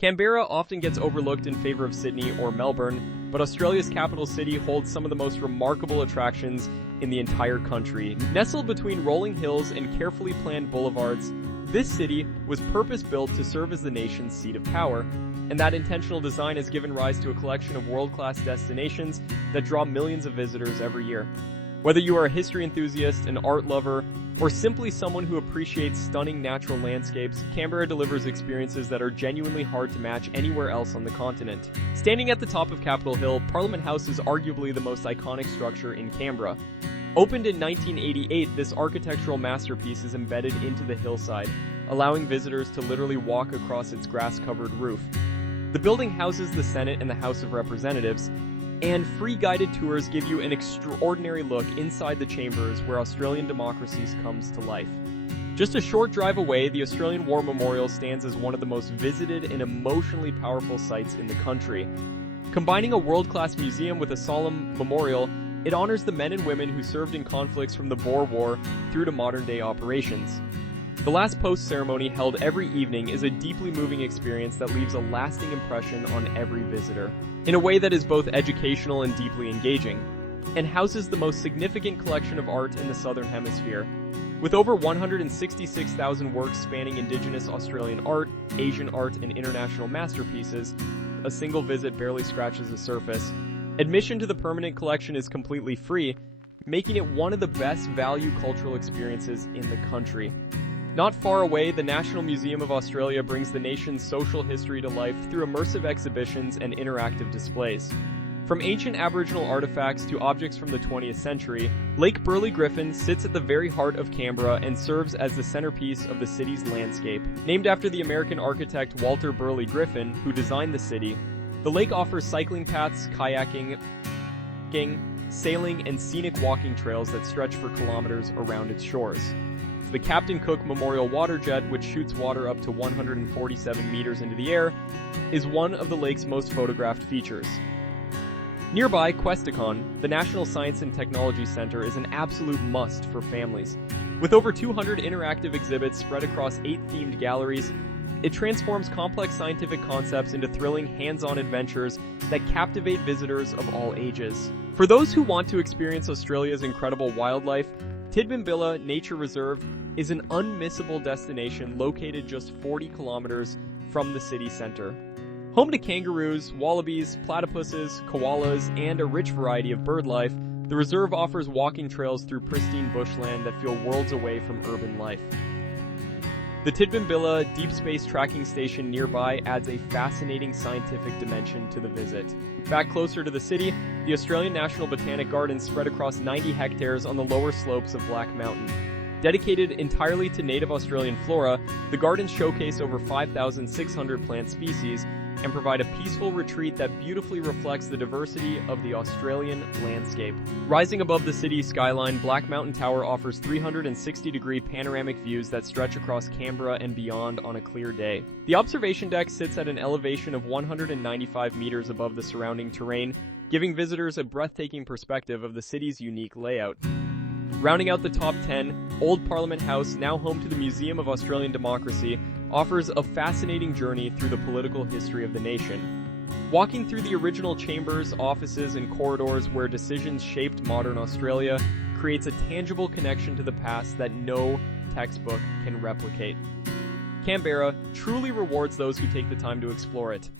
Canberra often gets overlooked in favor of Sydney or Melbourne, but Australia's capital city holds some of the most remarkable attractions in the entire country. Nestled between rolling hills and carefully planned boulevards, this city was purpose-built to serve as the nation's seat of power, and that intentional design has given rise to a collection of world-class destinations that draw millions of visitors every year. Whether you are a history enthusiast, an art lover, or simply someone who appreciates stunning natural landscapes, Canberra delivers experiences that are genuinely hard to match anywhere else on the continent. Standing at the top of Capitol Hill, Parliament House is arguably the most iconic structure in Canberra. Opened in 1988, this architectural masterpiece is embedded into the hillside, allowing visitors to literally walk across its grass-covered roof. The building houses the Senate and the House of Representatives, and free guided tours give you an extraordinary look inside the chambers where Australian democracy comes to life. Just a short drive away, the Australian War Memorial stands as one of the most visited and emotionally powerful sites in the country. Combining a world-class museum with a solemn memorial, it honors the men and women who served in conflicts from the Boer War through to modern-day operations. The last post ceremony, held every evening, is a deeply moving experience that leaves a lasting impression on every visitor, in a way that is both educational and deeply engaging, and houses the most significant collection of art in the Southern Hemisphere. With over 166,000 works spanning Indigenous Australian art, Asian art, and international masterpieces, a single visit barely scratches the surface. Admission to the permanent collection is completely free, making it one of the best value cultural experiences in the country. Not far away, the National Museum of Australia brings the nation's social history to life through immersive exhibitions and interactive displays. From ancient Aboriginal artifacts to objects from the 20th century, Lake Burley Griffin sits at the very heart of Canberra and serves as the centerpiece of the city's landscape. Named after the American architect Walter Burley Griffin, who designed the city, the lake offers cycling paths, kayaking, sailing, and scenic walking trails that stretch for kilometers around its shores. The Captain Cook Memorial Water Jet, which shoots water up to 147 meters into the air, is one of the lake's most photographed features. Nearby, Questacon, the National Science and Technology Center, is an absolute must for families. With over 200 interactive exhibits spread across 8 themed galleries, it transforms complex scientific concepts into thrilling, hands-on adventures that captivate visitors of all ages. For those who want to experience Australia's incredible wildlife, Tidbinbilla Nature Reserve is an unmissable destination located just 40 kilometers from the city center. Home to kangaroos, wallabies, platypuses, koalas, and a rich variety of bird life, the reserve offers walking trails through pristine bushland that feel worlds away from urban life. The Tidbinbilla Deep Space Tracking Station nearby adds a fascinating scientific dimension to the visit. Back closer to the city, the Australian National Botanic Gardens spread across 90 hectares on the lower slopes of Black Mountain. Dedicated entirely to native Australian flora, the gardens showcase over 5,600 plant species and provide a peaceful retreat that beautifully reflects the diversity of the Australian landscape. Rising above the city skyline, Black Mountain Tower offers 360-degree panoramic views that stretch across Canberra and beyond on a clear day. The observation deck sits at an elevation of 195 meters above the surrounding terrain, giving visitors a breathtaking perspective of the city's unique layout. Rounding out the top 10, Old Parliament House, now home to the Museum of Australian Democracy, offers a fascinating journey through the political history of the nation. Walking through the original chambers, offices, and corridors where decisions shaped modern Australia creates a tangible connection to the past that no textbook can replicate. Canberra truly rewards those who take the time to explore it.